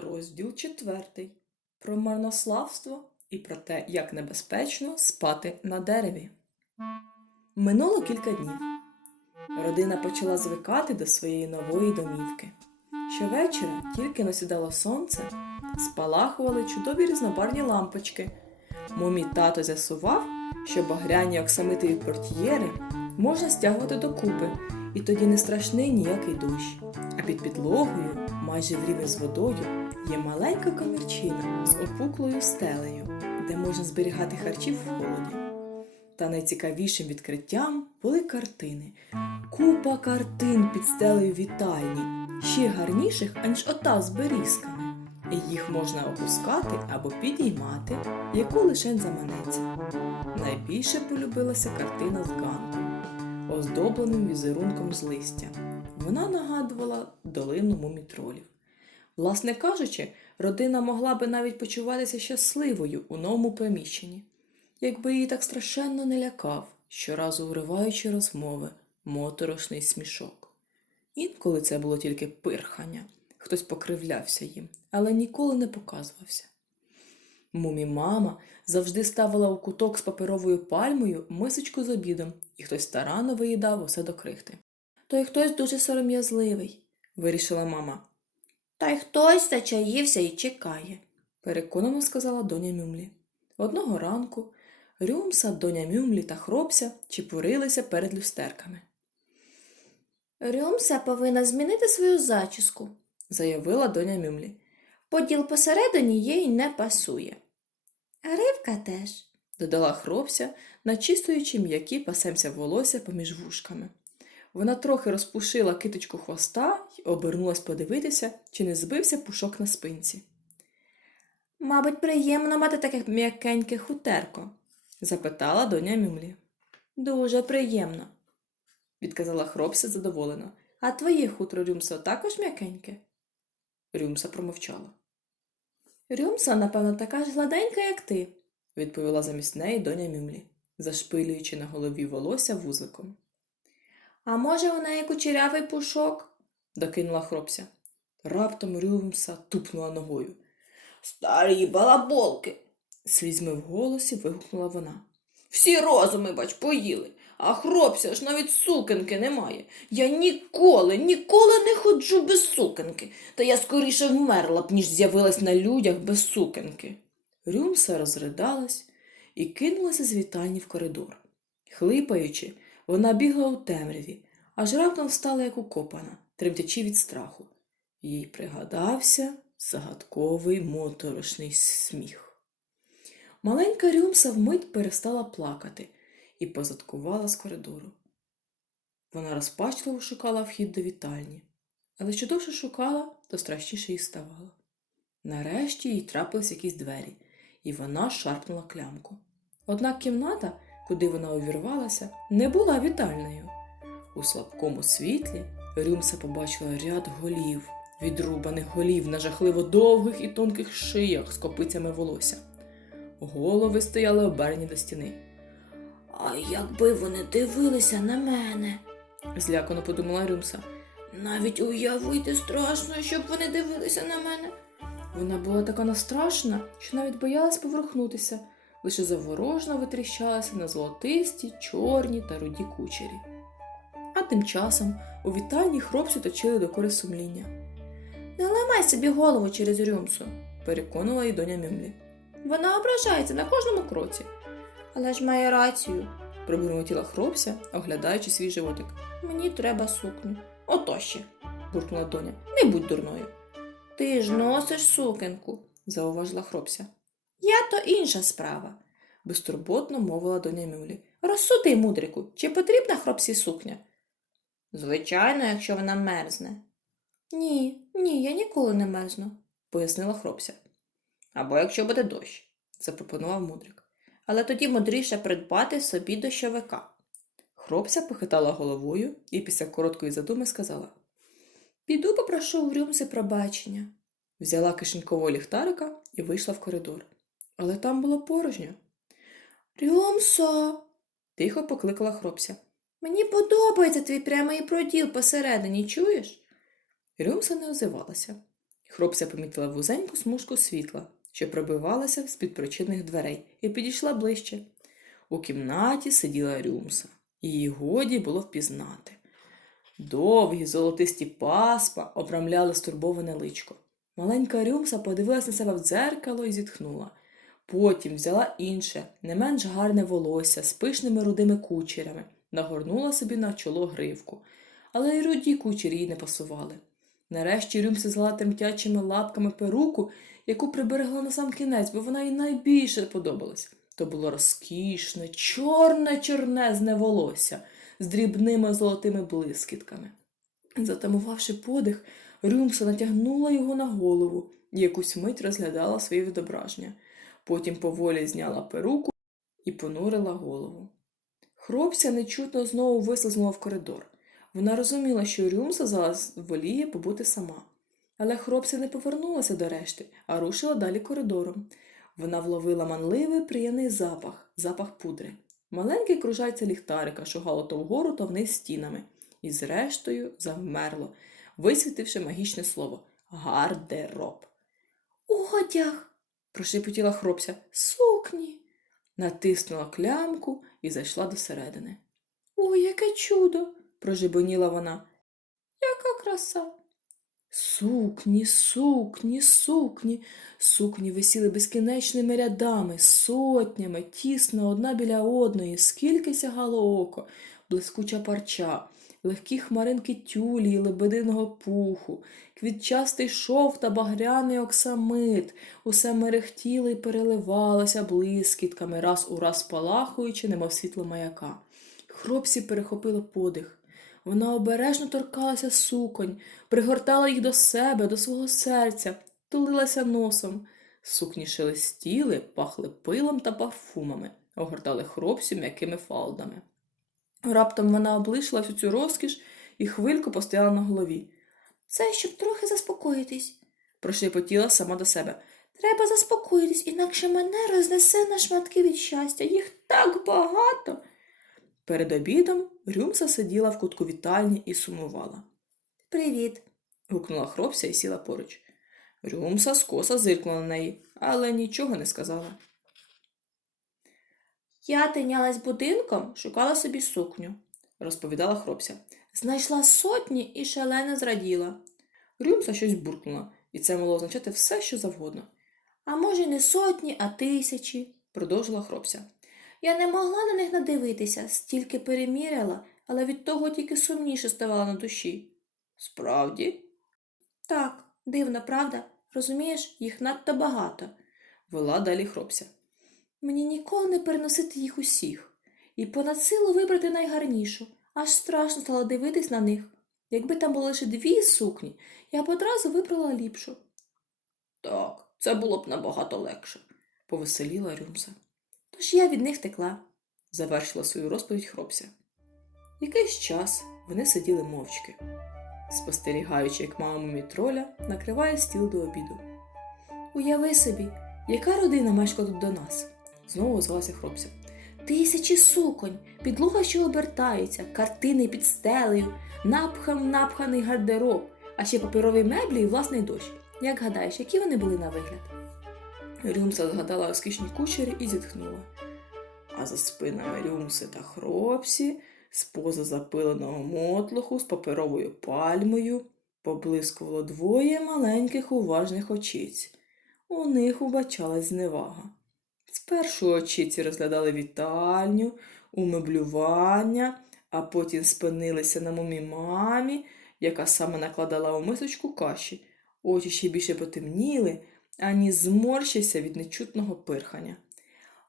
Розділ четвертий. Про марнославство і про те, як небезпечно спати на дереві. Минуло кілька днів. Родина почала звикати до своєї нової домівки. Щовечора, тільки насідало сонце, спалахували чудові різнобарні лампочки. Мумій тато з'ясував, що багряні оксамитові портьєри можна стягувати докупи, і тоді не страшний ніякий дощ. А під підлогою, майже в рівень з водою, є маленька комірчина з опуклою стелею, де можна зберігати харчі в холоді. Та найцікавішим відкриттям були картини. Купа картин під стелею вітальні, ще гарніших, аніж ота з берізками. Їх можна опускати або підіймати, яку лишень заманеться. Найбільше полюбилася картина з ганком, оздобленим візерунком з листя. Вона нагадувала долину мумітролів. Власне кажучи, родина могла би навіть почуватися щасливою у новому приміщенні, якби її так страшенно не лякав, щоразу уриваючи розмови, моторошний смішок. Інколи це було тільки пирхання, хтось покривлявся їм, але ніколи не показувався. Мумі мама завжди ставила у куток з паперовою пальмою мисочку з обідом, і хтось старанно виїдав усе до крихти. Той хтось дуже сором'язливий, вирішила мама. Та й хтось зачаївся і чекає, переконано сказала доня Мюмлі. Одного ранку Рюмса, доня Мюмлі та хропся чепурилися перед люстерками. Рюмса повинна змінити свою зачіску. заявила доня Мюмлі. Поділ посередині їй не пасує. А Ривка теж. додала хропся, начистуючи м'які пасемся волосся поміж вушками. Вона трохи розпушила киточку хвоста й обернулась подивитися, чи не збився пушок на спинці. Мабуть, приємно мати таке м'якеньке хутерко. запитала доня Мюмлі. Дуже приємно. Відказала хропся задоволено. А твоє хутро Рюмсо також м'якеньке? Рюмса промовчала. Рюмса, напевно, така ж гладенька, як ти. відповіла замість неї доня Мюмлі, зашпилюючи на голові волосся вузликом. А може, у неї кучерявий пушок? докинула хропся. Раптом Рюмса тупнула ногою. Старі балаболки. слізьми в голосі вигукнула вона. Всі розуми, бач, поїли, а хропся ж навіть сукенки немає. Я ніколи, ніколи не ходжу без сукенки, та я скоріше вмерла б, ніж з'явилась на людях без сукенки. Рюмса розридалась і кинулася з вітальні в коридор. Хлипаючи, вона бігла у темряві, аж раптом встала, як укопана, тремтячи від страху. Їй пригадався загадковий моторошний сміх. Маленька Рюмса вмить перестала плакати і позадкувала з коридору. Вона розпачливо шукала вхід до вітальні, але що довше шукала, то страшніше їй ставало. Нарешті їй трапились якісь двері, і вона шарпнула клямку. Однак кімната, куди вона увірвалася, не була вітальною. У слабкому світлі Рюмса побачила ряд голів, відрубаних голів на жахливо довгих і тонких шиях з копицями волосся. Голови стояли обернені до стіни. А якби вони дивилися на мене. Злякано подумала Рюмса. Навіть уявити страшно, щоб вони дивилися на мене. Вона була така настрашена, що навіть боялась поворухнутися, лише заворожно витріщалася на золотисті, чорні та руді кучері. А тим часом у вітальні хлопці точили докори сумління, Не ламай собі голову через рюмсу. переконувала й доня Мюмлі. Вона ображається на кожному кроці. Але ж має рацію. Пробурмотіла хропся, оглядаючи свій животик. Мені треба сукню. Ото ще, буркнула доня. Не будь дурною, Ти ж носиш сукенку. зауважила хропся. Я то інша справа. Безтурботно мовила доня Мюмлі. Розсуди, мудрику, чи потрібна хропсі сукня? Звичайно, якщо вона мерзне, Ні, ні, я ніколи не мерзну. пояснила хропся. Або якщо буде дощ, запропонував мудрик. Але тоді мудріше придбати собі дощовика. Хропся похитала головою і після короткої задуми сказала Піду попрошу у рюмси пробачення. взяла кишенькового ліхтарика і вийшла в коридор. Але там було порожньо. Рюмсо, Тихо покликала хропся. мені подобається твій прямий проділ посередині, чуєш? Рюмса не озивалася. Хробця помітила вузеньку смужку світла, що пробивалася з-під причинних дверей, і підійшла ближче. У кімнаті сиділа рюмса. Її годі було впізнати. Довгі золотисті паспа обрамляли стурбоване личко. Маленька рюмса подивилась на себе в дзеркало і зітхнула. Потім взяла інше, не менш гарне волосся з пишними рудими кучерями, нагорнула собі на чоло гривку. Але й руді кучері їй не пасували. Нарешті рюмса взяла тремтячими лапками перуку, яку приберегла на сам кінець, бо вона їй найбільше подобалась. То було розкішне, чорне чорнезне волосся з дрібними золотими блискітками. Затамувавши подих, Рюмса натягнула його на голову і якусь мить розглядала своє відображення. Потім поволі зняла перуку і понурила голову. Хробця нечутно знову вислизнула в коридор. Вона розуміла, що Рюмса зараз воліє побути сама. Але хробця не повернулася до решти, а рушила далі коридором. Вона вловила манливий приємний запах, запах пудри. Маленький кружальце ліхтарика шугало то вгору, то вниз стінами, і зрештою завмерло, висвітивши магічне слово гардероб. Одяг. Прошепотіла хробця. Сукні. Натиснула клямку і зайшла до середини. Ой, яке чудо. прожебоніла вона. Яка краса. Сукні, сукні, сукні. Сукні висіли безкінечними рядами, сотнями, тісно одна біля одної, скільки сягало око, блискуча парча, легкі хмаринки тюлі й лебединого пуху, квітчастий шов та багряний оксамит, усе мерехтіло й переливалося блискітками, раз у раз спалахуючи, немов світло маяка. Хробці перехопили подих. Вона обережно торкалася суконь, пригортала їх до себе, до свого серця, тулилася носом. Сукні шелестіли, пахли пилом та парфумами, огортали хробцю м'якими фалдами. Раптом вона облишила всю цю розкіш і хвильку постояла на голові. Це щоб трохи заспокоїтись, прошепотіла сама до себе. Треба заспокоїтись, інакше мене рознесе на шматки від щастя. Їх так багато. Перед обідом Рюмса сиділа в кутку вітальні і сумувала. Привіт. гукнула хробця і сіла поруч. Рюмса скоса зиркнула на неї, але нічого не сказала. Я тинялась будинком, шукала собі сукню, розповідала хробця. Знайшла сотні і шалено зраділа. Рюмса щось буркнула, і це могло означати все, що завгодно. А може, не сотні, а тисячі, продовжила хробця. Я не могла на них надивитися, стільки переміряла, але від того тільки сумніше ставала на душі. Справді? Так, дивно, правда? Розумієш, їх надто багато, вела далі хробця. Мені ніколи не переносити їх усіх, і понад силу вибрати найгарнішу, аж страшно стало дивитись на них. Якби там було лише дві сукні, я б одразу вибрала ліпшу. Так, це було б набагато легше, повеселіла Рюмса. Тож я від них втекла, завершила свою розповідь хробця. Якийсь час вони сиділи мовчки, спостерігаючи, як мама мумітроля накриває стіл до обіду. Уяви собі, яка родина мешкала тут до нас? знову озвалася хробця. Тисячі суконь, підлога, що обертається, картини під стелею, напхам напханий гардероб, а ще паперові меблі і власний дощ. Як гадаєш, які вони були на вигляд? Рюмса згадала розкішні кучері і зітхнула. А за спинами Рюмси та хробсі, з поза запиленого мотлоху з паперовою пальмою, поблискувало двоє маленьких уважних очиць. У них убачалась зневага. Спершу очіці розглядали вітальню, умеблювання, а потім спинилися на мумі мамі, яка саме накладала у мисочку каші. Очі ще більше потемніли, ані зморщився від нечутного пирхання.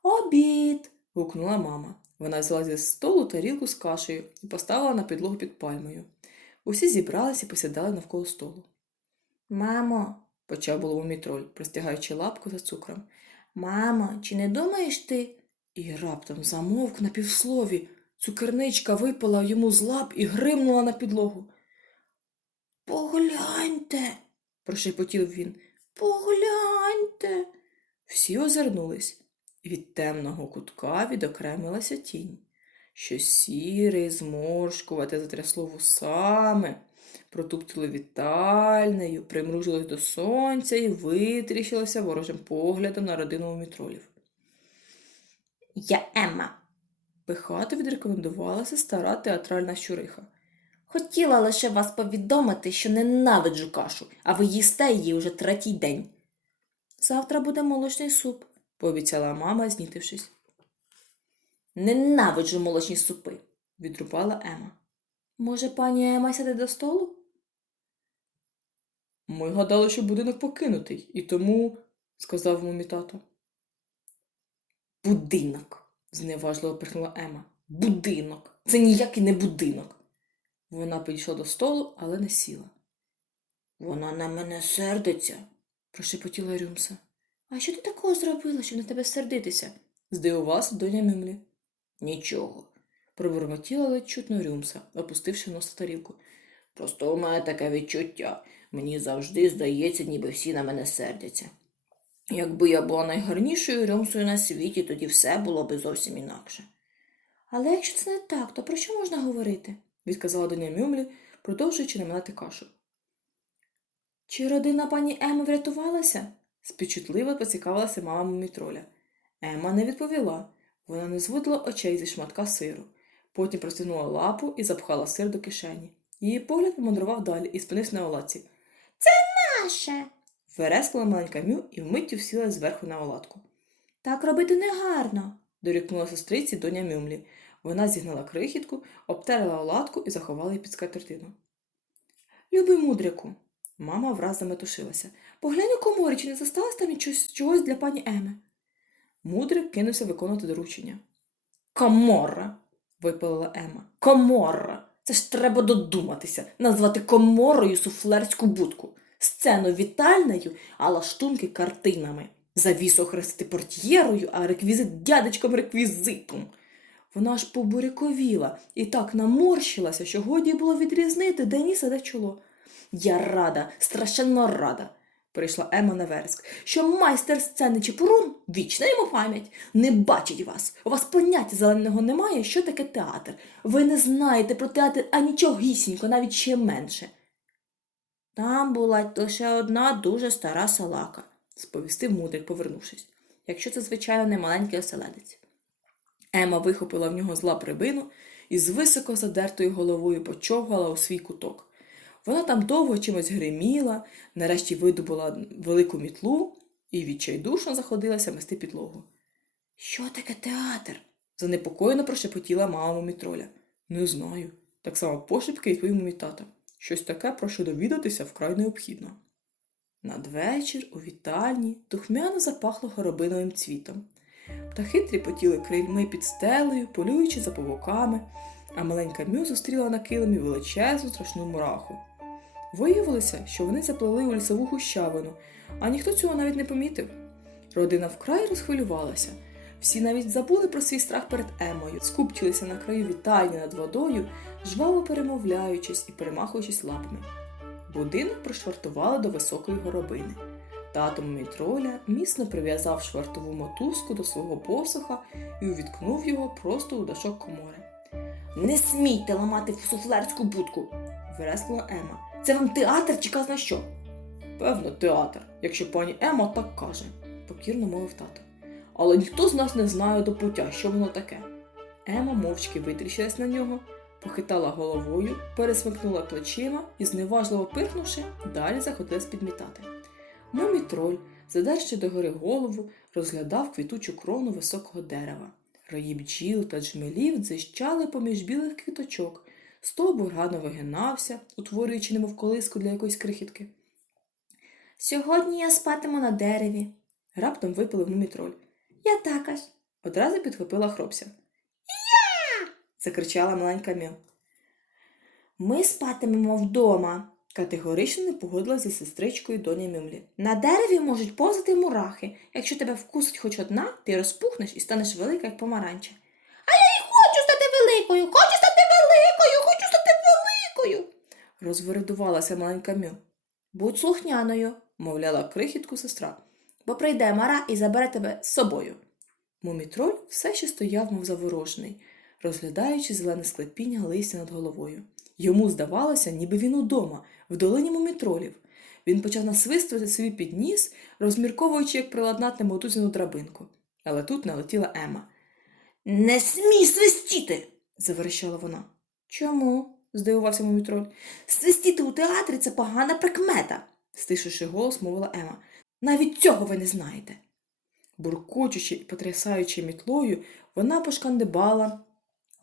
Обід. гукнула мама. Вона взяла зі столу тарілку з кашею і поставила на підлогу під пальмою. Усі зібралися і посідали навколо столу. Мамо, почав було мітроль, простягаючи лапку за цукром. Мамо, чи не думаєш ти? І раптом замовк на півслові. Цукерничка випала йому з лап і гримнула на підлогу. Погляньте, прошепотів він. Погляньте. Всі озирнулись. Від темного кутка відокремилася тінь. Щось сіре і зморшкувате затрясло вусами, протуптили вітальнею, примружилось до сонця і витріщилося ворожим поглядом на родину мітролів. Я Емма. Пихато відрекомендувалася стара театральна щуриха. Хотіла лише вас повідомити, що ненавиджу кашу, а ви їсте її уже третій день. Завтра буде молочний суп. пообіцяла мама, знітившись. Ненавиджу молочні супи. Відрубала Ема. Може, пані Ема сяде до столу? Ми гадали, що будинок покинутий, і тому, сказав мумі тато. Будинок. зневажливо пирхнула Ема. Будинок. Це ніякий не будинок. Вона підійшла до столу, але не сіла. Вона на мене сердиться. Прошепотіла Рюмса. А що ти такого зробила, щоб на тебе сердитися? Здивувалася доня Мюмлі. Нічого. Пробормотіла ледь чутно Рюмса, опустивши нос в тарілку. Просто у мене таке відчуття. Мені завжди здається, ніби всі на мене сердяться. Якби я була найгарнішою рьомсою на світі, тоді все було би зовсім інакше. Але якщо це не так, то про що можна говорити? відказала доня Мюмлі, продовжуючи наминати кашу. Чи родина пані Еми врятувалася? Співчутливо поцікавилася мама мумітроля. Ема не відповіла. Вона не зводила очей зі шматка сиру. Потім простягнула лапу і запхала сир до кишені. Її погляд помандрував далі і спинився на оладці. Наше. Верескала маленька мю і вмиттю сіла зверху на оладку. Так робити негарно. Дорікнула сестриці доня Мюмлі. Вона зігнала крихітку, обтерла оладку і заховала її під скатертину. Любий мудрику. Мама враз заметушилася. Поглянь у коморі, чи не зосталось там чогось, для пані Еми. Мудрик кинувся виконувати доручення. Комора. Випалила Ема. Комора. Це ж треба додуматися, назвати коморою суфлерську будку, сцену вітальною, а лаштунки картинами, завіс охрестити портьєрою, а реквізит дядечком реквізитом. Вона аж побуряковіла і так наморщилася, що годі було відрізнити, де ніс, а де чоло. Я рада, страшенно рада, Прийшла Ема на вереск. що майстер сцени Чепурун, вічна йому пам'ять, не бачить вас. У вас поняття зеленого немає, що таке театр. Ви не знаєте про театр анічогісінько, навіть ще менше. Там була лише одна дуже стара салака, сповістив мудрик, повернувшись, якщо це, звичайно, не маленький оселедець. Ема вихопила в нього з лап рибину і з високо задертою головою почовгала у свій куток. Вона там довго чимось гриміла, нарешті видобула велику мітлу і відчайдушно заходилася мести підлогу. Що таке театр? Занепокоєно прошепотіла мама мітроля. Не знаю. Так само пошепки відповів мій тато. Щось таке, про що довідатися вкрай необхідно. Надвечір у вітальні духмяно запахло горобиновим цвітом. Птахи тріпотіли крильми під стелею, полюючи за павуками, а маленька Мю зустріла на килимі величезну страшну мураху. Виявилося, що вони заплели у лісову гущавину, а ніхто цього навіть не помітив. Родина вкрай розхвилювалася. Всі навіть забули про свій страх перед Емою, скупчилися на краю вітальні над водою, жваво перемовляючись і перемахуючись лапами. Будинок пришвартували до високої горобини. Тато Мітроля міцно прив'язав швартову мотузку до свого посоха і увіткнув його просто у дашок комори. Не смійте ламати суфлерську будку, Верескла Ема. Це вам театр чи казна що? Певно, театр, якщо пані Ема так каже, покірно мовив тато. Але ніхто з нас не знає до пуття, що воно таке. Ема мовчки витріщилась на нього, похитала головою, пересмикнула плечима і, зневажливо пирхнувши, далі заходилась підмітати. Мумі троль, задерши догори голову, розглядав квітучу крону високого дерева. Раї бджіл та джмелів дзищали поміж білих квіточок. Стовбур гарно вигинався, утворюючи немов колиску для якоїсь крихітки. Сьогодні я спатиму на дереві. Раптом випалив мумітроль. Я також. Одразу підхопила хропся. Я. закричала маленька Мю. Ми спатимемо вдома. Категорично не погодилася сестричкою доня Мюмлі. На дереві можуть повзати мурахи. Якщо тебе вкусить хоч одна, ти розпухнеш і станеш велика, як помаранча. А я й хочу стати великою, хочу стати великою, хочу стати великою. Розвередувалася маленька Мю, Будь слухняною, мовляла крихітку сестра. бо прийде мара і забере тебе з собою. Мумітроль все ще стояв, мов заворожений, розглядаючи зелене склепіння листя над головою. Йому здавалося, ніби він удома, в долині мумітролів. Він почав насвистувати собі під ніс, розмірковуючи, як приладнати мотузяну драбинку. Але тут налетіла Ема. Не смій свистіти! заверещала вона. Чому? Здивувався мумітроль. Свистіти у театрі це погана прикмета. стишивши голос, мовила Ема. Навіть цього ви не знаєте. Буркочучи і потрясаючи мітлою, вона пошкандибала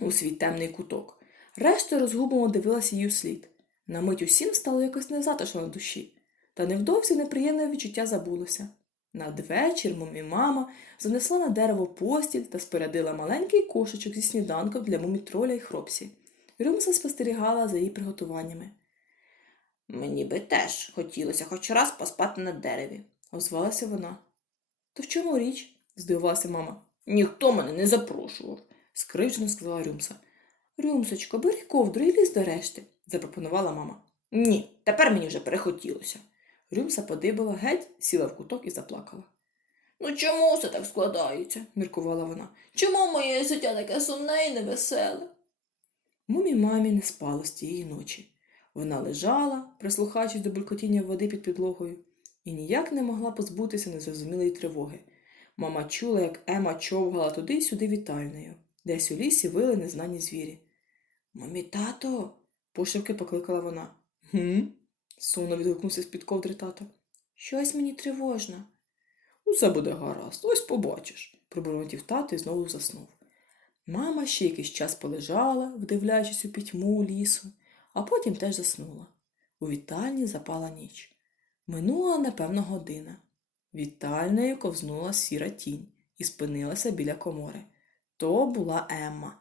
у свій темний куток. Решта розгублено дивилася їй услід. На мить усім стало якось незатишно на душі, та невдовзі неприємне відчуття забулося. Надвечір мумі мама занесла на дерево постіль та спорядила маленький кошечок зі сніданком для мумітроля й хропсі. Рюмса спостерігала за її приготуваннями. Мені би теж хотілося хоч раз поспати на дереві. Озвалася вона. То в чому річ? здивувалася мама. Ніхто мене не запрошував. скривджено сказала Рюмса. Рюмсочко, бери ковдру і лізь до решти, запропонувала мама. Ні, тепер мені вже перехотілося. Рюмса подибала геть, сіла в куток і заплакала. Ну чому все так складається? Міркувала вона. Чому моє життя таке сумне і невеселе? Мумі мамі не спало з тієї ночі. Вона лежала, прислухаючись до булькотіння води під підлогою, і ніяк не могла позбутися незрозумілої тривоги. Мама чула, як Ема човгала туди й сюди вітальнею, десь у лісі вили незнані звірі. Мамі тато, Пошепки покликала вона. Гм? сумно відгукнувся з-під ковдри тато. щось мені тривожно. Усе буде гаразд, ось побачиш, пробурмотів тато і знову заснув. Мама ще якийсь час полежала, вдивляючись у пітьму лісу, а потім теж заснула. У вітальні запала ніч. Минула, напевно, година. Вітальнею ковзнула сіра тінь і спинилася біля комори. То була Емма.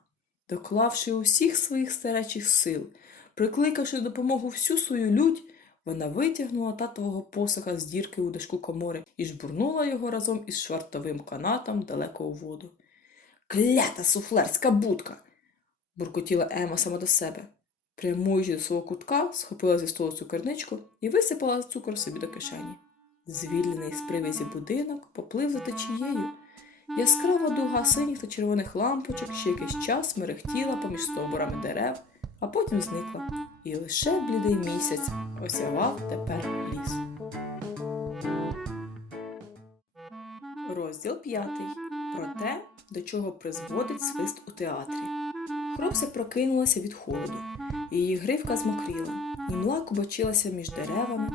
Доклавши усіх своїх старечих сил, прикликавши допомогу всю свою лють, вона витягнула татового посоха з дірки у дашку комори і жбурнула його разом із швартовим канатом далеко у воду. Клята суфлерська будка. буркотіла Ема сама до себе. Прямуючи до свого кутка, схопила зі столу цукерничку і висипала цукор собі до кишені. Звільнений з привязі будинок поплив за течією. Яскрава дуга синіх та червоних лампочок ще якийсь час мерехтіла поміж стовбурами дерев, а потім зникла, і лише блідий місяць осявав тепер ліс. Розділ п'ятий. Про те, до чого призводить свист у театрі. Хробся прокинулася від холоду. Її гривка змокріла, імла кубочилася між деревами,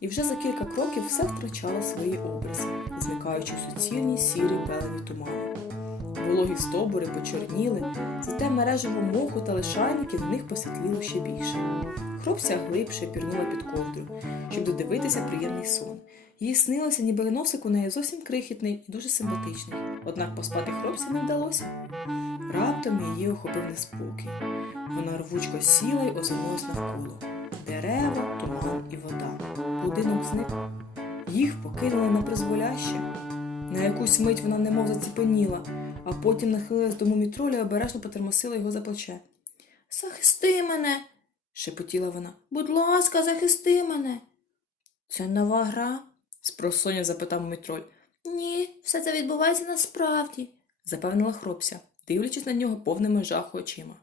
і вже за кілька кроків все втрачало свої образи, зникаючи в суцільній сірій пелені туману. Вологі стовбури почорніли, зате мережево моху та лишайників в них посвітліло ще більше. Хробся глибше пірнула під ковдру, щоб додивитися приємний сон. Їй снилося, ніби носик у неї зовсім крихітний і дуже симпатичний, однак поспати хробці не вдалося. Раптом її охопив неспокій. Вона рвучко сіла й озирнулась навколо. Дерева, туман і вода. Будинок зник. Їх покинули на призволяще. На якусь мить вона немов заціпеніла, а потім нахилилась до мумітроля і обережно потермосила його за плече. Захисти мене, шепотіла вона. будь ласка, захисти мене. Це нова гра? Спросоння запитав мумітроль. Ні, все це відбувається насправді. запевнила хробся, дивлячись на нього повними жаху очима.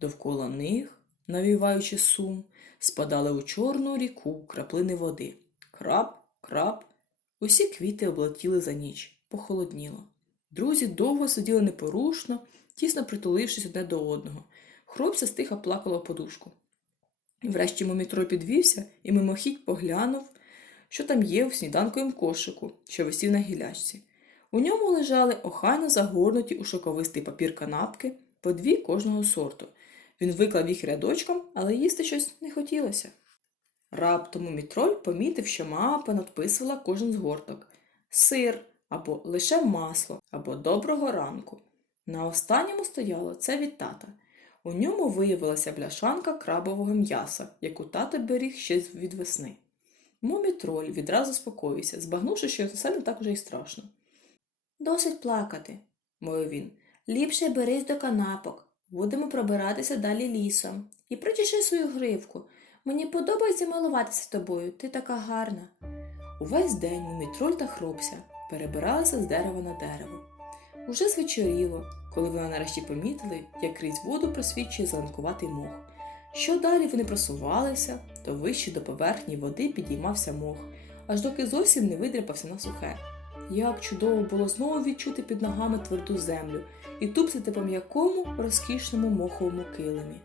Довкола них, навіваючи сум, спадали у чорну ріку краплини води. Крап, крап. Усі квіти облетіли за ніч, похолодніло. Друзі довго сиділи непорушно, тісно притулившись одне до одного. Хробся стиха плакала подушку. Врешті мумітроль підвівся і мимохідь поглянув, що там є у сніданковім кошику, що висів на гілячці. У ньому лежали охайно загорнуті у шоковистий папір канапки, по дві кожного сорту. Він виклав їх рядочком, але їсти щось не хотілося. Раптом мітроль помітив, що мапа надписувала кожен згорток сир або лише масло, або доброго ранку. На останньому стояло це від тата. У ньому виявилася бляшанка крабового м'яса, яку тато беріг ще від весни. Мумітроль відразу спокоївся, збагнувши, що це не так уже й страшно. Досить плакати, мовив він. Ліпше берись до канапок. Будемо пробиратися далі лісом. І причеши свою гривку. Мені подобається милуватися тобою, ти така гарна. Увесь день мумітроль та хробся перебиралися з дерева на дерево. Уже звечоріло, коли вони нарешті помітили, як крізь воду просвічує зеленкуватий мох. Що далі вони просувалися, то вище до поверхні води підіймався мох, аж доки зовсім не видряпався на сухе. Як чудово було знову відчути під ногами тверду землю і тупсити по м'якому, розкішному моховому килимі.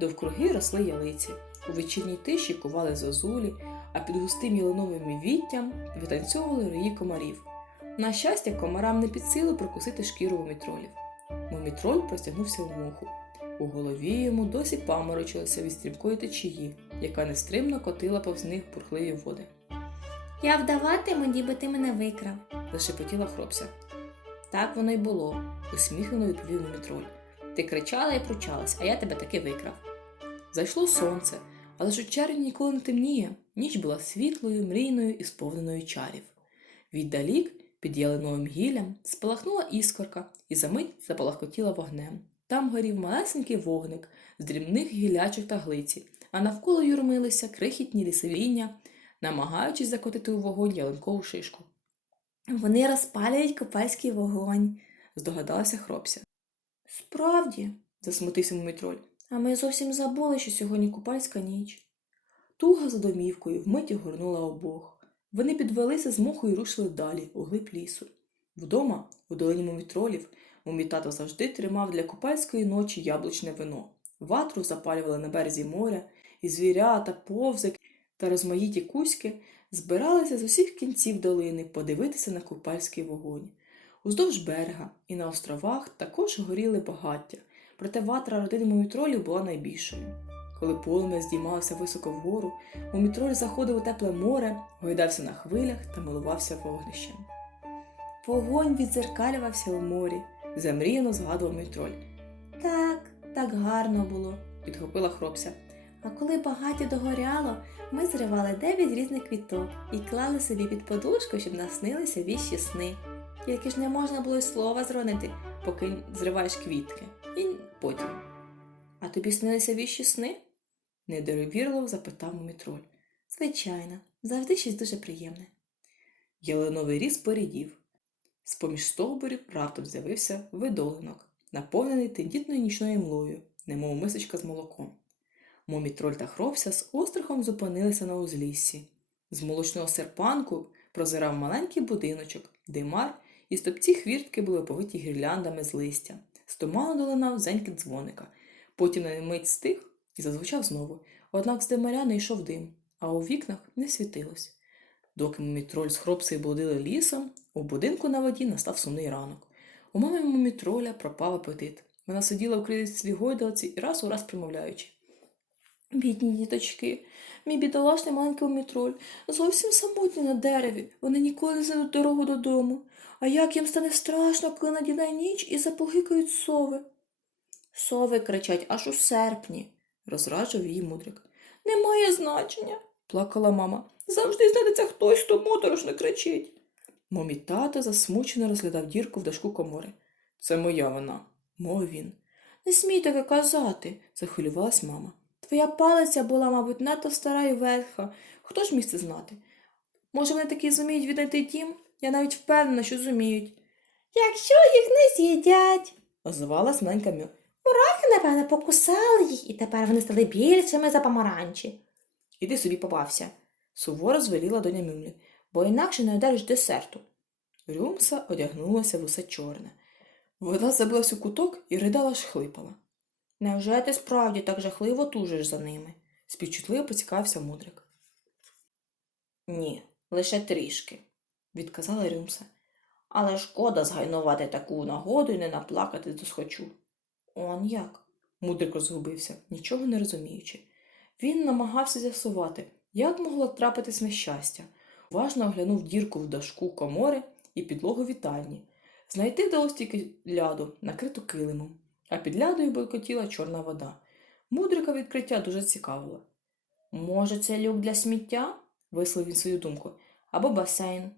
Довкруги росли ялиці, у вечірній тиші кували зозулі, а під густим ялиновим віттям витанцьовували рої комарів. На щастя, комарам не під силу прокусити шкіру мумітролів. Мумітроль простягнувся в моху. У голові йому досі паморочилося від стрімкої течії, яка нестримно котила повз них бурхливі води. Я вдаватиму, ніби ти мене викрав. Зашепотіла хлопця. Так воно й було, усміхнено відповів мумітроль. Ти кричала і пручалась, а я тебе таки викрав. Зайшло сонце, але ж у червні ніколи не темніє. Ніч була світлою, мрійною і сповненою чарів. Віддалік, під ялиновим гіллям, спалахнула іскорка і за мить запалахкотіла вогнем. Там горів малесенький вогник з дрібних гілячок та глиці, а навколо юрмилися крихітні лісовіння, намагаючись закотити у вогонь ялинкову шишку. Вони розпалюють копальський вогонь. Здогадалася хропся. Справді, Засмутився мумітроль. а ми зовсім забули, що сьогодні купальська ніч. Туга за домівкою вмить огорнула обох. Вони підвелися з моху і рушили далі, у глиб лісу. Вдома, у долині мумітролів, мумій тато завжди тримав для купальської ночі яблучне вино. Ватру запалювали на березі моря, і звірята, повзик та розмаїті кузьки збиралися з усіх кінців долини подивитися на купальський вогонь. Уздовж берега і на островах також горіли багаття, проте ватра родини мумітролів була найбільшою. Коли полум'я здіймалося високо вгору, мумітроль заходив у тепле море, гойдався на хвилях та милувався вогнищем. Вогонь відзеркалювався у морі, замріяно згадував мумітроль. Так, так гарно було. Підхопила хропся. А коли багаття догоряло, ми зривали дев'ять різних квіток і клали собі під подушку, щоб наснилися віщі сни. Тільки ж не можна було й слова зронити, поки зриваєш квітки. І потім. А тобі снилися віщі сни? недовірливо запитав мумітроль. Звичайно, завжди щось дуже приємне. Ялиновий ріс порідів. З-поміж стовбурів раптом з'явився видолинок, наповнений тендітною нічною млою, немов мисочка з молоком. Момітроль та хропся з острахом зупинилися на узліссі. З молочного серпанку прозирав маленький будиночок, димар, і стопці хвіртки були оповиті гірляндами з листя. З туману долинав зенькіт дзвоника. Потім на мить стих і зазвучав знову. Однак з димаря не йшов дим, а у вікнах не світилось. Доки мумітроль з хропцею блудили лісом, у будинку на воді настав сумний ранок. У мами мумітроля пропав апетит. Вона сиділа в кріслі гойдалці і раз у раз примовляючи. Бідні діточки, мій бідолашний маленький мумітроль, зовсім самотні на дереві. Вони ніколи не знайдуть дорогу додому. А як їм стане страшно, коли надійде ніч і запогикають сови. Сови кричать аж у серпні, розраджував її мудрик. Немає значення, плакала мама. Завжди знайдеться хтось, хто моторошно кричить. Момі тато засмучено розглядав дірку в дашку комори. Це моя вона, мовив він. Не смій таке казати, захвилювалась мама. Твоя палиця була, мабуть, надто стара і верха. Хто ж міг це знати? Може, вони таки зуміють віднайти дім? Я навіть впевнена, що зуміють. Якщо їх не з'їдять. Озвалась маленька Мю. Мурахи, напевно, покусали їх, і тепер вони стали більшими за помаранчі. Іди собі побався, суворо звеліла доня Мюмлі, бо інакше не одержиш десерту. Рюмса одягнулася в усе чорне. Вода забилась у куток і ридала аж хлипала. Невже ти справді так жахливо тужиш за ними? співчутливо поцікавився мудрик. Ні, лише трішки, відказала Рюмса. Але шкода згайнувати таку нагоду і не наплакати до схочу. Он як? Мудрик розгубився, нічого не розуміючи. Він намагався з'ясувати, як могло трапитись нещастя. Уважно оглянув дірку в дашку комори і підлогу вітальні. Знайти вдалося тільки ляду, накриту килимом, а під лядою бойкотіла чорна вода. Мудрика відкриття дуже цікавило. Може, це люк для сміття? висловив він свою думку, або басейн,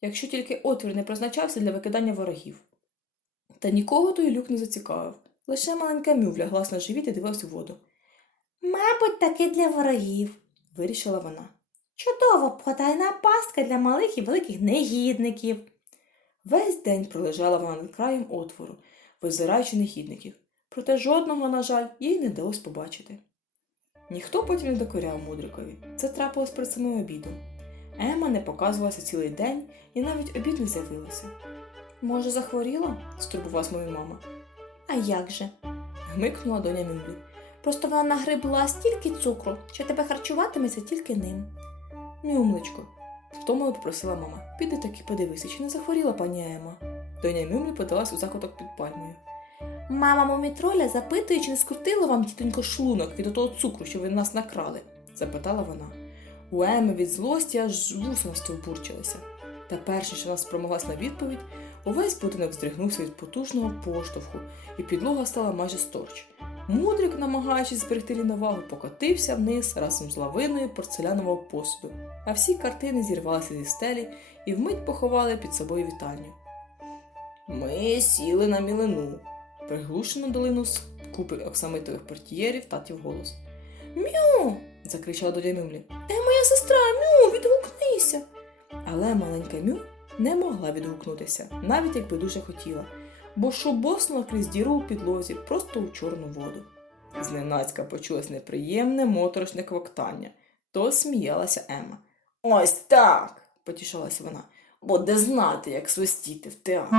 якщо тільки отвір не призначався для викидання ворогів. Та нікого той люк не зацікавив. Лише маленька мю вляглась на живіт і дивилась у воду. Мабуть, таки для ворогів. Вирішила вона. Чудово, потайна пастка для малих і великих негідників. Весь день пролежала вона над краєм отвору, визираючи нехідників, проте жодного, на жаль, їй не вдалося побачити. Ніхто потім не докоряв мудрикові. Це трапилось перед самим обідом. Ема не показувалася цілий день і навіть обід не з'явилася. Може, захворіла? стурбувалась моя мама. А як же? Гмикнула доня Мюмлі. Просто вона нагребла стільки цукру, що тебе харчуватиметься тільки ним. Мюмлечко, втомлено попросила мама. Піди таки подивися, чи не захворіла пані Ема. Доня Мюмлі подалась у закуток під пальмою. Мама мумітроля запитує, чи не скрутило вам тітонько шлунок від того цукру, що ви нас накрали. запитала вона. У Еми від злості аж вуса стовбурчилися. Та перше, що вона спромоглась на відповідь, увесь будинок здригнувся від потужного поштовху, і підлога стала майже сторч. Мудрик, намагаючись зберегти рівновагу, покотився вниз разом з лавиною порцелянового посуду, а всі картини зірвалися зі стелі і вмить поховали під собою вітальню. Ми сіли на мілину, приглушено долину з купи оксамитових портьєрів татів голос. Мю! закричала додя Мюмлі. Де моя сестра? Мю, відгукнися. Але маленька Мю не могла відгукнутися, навіть якби дуже хотіла, бо шубоснула крізь діру у підлозі просто у чорну воду. Зненацька почулось неприємне моторошне квоктання, то сміялася Ема. Ось так, потішалася вона, буде знати, як свистіти в театрі.